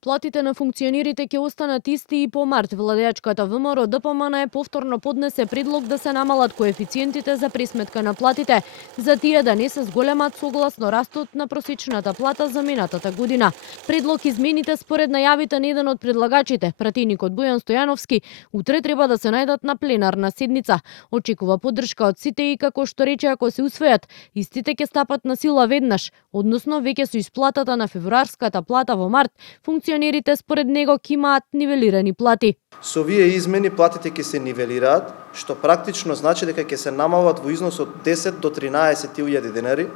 Платите на функционерите ќе останат исти и по март. Владеачката ВМРО ДПМН повторно поднесе предлог да се намалат коефициентите за пресметка на платите, за тие да не се зголемат согласно растот на просечната плата за минатата година. Предлог измените според најавите на еден од предлагачите, пратеникот Бојан Стојановски, утре треба да се најдат на пленарна седница. Очекува поддршка од сите и како што рече, ако се усвојат, истите ќе стапат на сила веднаш, односно веќе со исплатата на февруарската плата во март, функционерите според него ќе имаат нивелирани плати. Со овие измени платите ќе се нивелираат, што практично значи дека ќе се намалат во износ од 10 до 13.000 денари,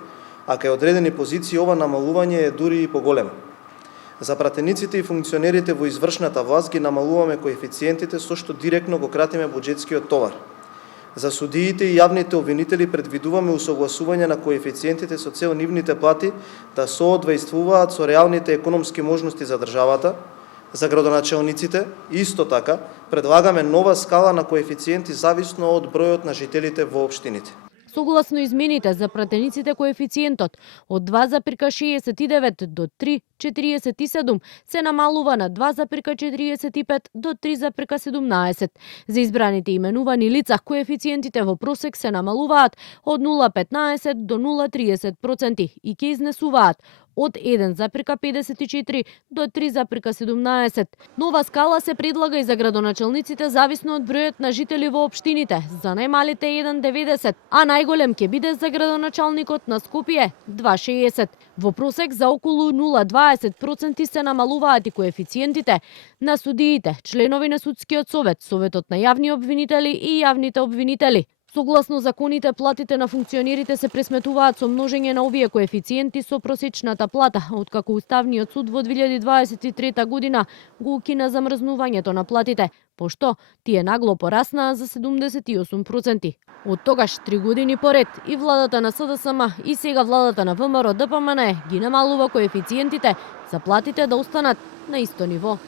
а кај одредени позиции ова намалување е дури и поголемо. За пратениците и функционерите во извршната власт ги намалуваме коефициентите со што директно го кратиме буџетскиот товар. За судиите и јавните обвинители предвидуваме усогласување на коефициентите со цел нивните плати да соодвајствуваат со реалните економски можности за државата. За градоначелниците, исто така, предлагаме нова скала на коефициенти зависно од бројот на жителите во општините. Согласно измените за пратениците коефициентот од 2,69 до 3,47 се намалува на 2,45 до 3,17. За избраните именувани лица коефициентите во просек се намалуваат од 0,15 до 0,30% и ќе изнесуваат од 1,54 до 3,17. Нова скала се предлага и за градоначелниците зависно од бројот на жители во општините. За најмалите 1,90, а најголем ќе биде за градоначалникот на Скопје 2,60. Во просек за околу 0,20% се намалуваат и коефициентите на судиите, членови на судскиот совет, советот на јавни обвинители и јавните обвинители. Согласно законите, платите на функционерите се пресметуваат со множење на овие коефициенти со просечната плата, откако Уставниот суд во 2023 година го укина замрзнувањето на платите, пошто тие нагло пораснаа за 78%. Од тогаш 3 години поред и владата на СДСМ и сега владата на ВМРО ДПМН ги намалува коефициентите за платите да останат на исто ниво.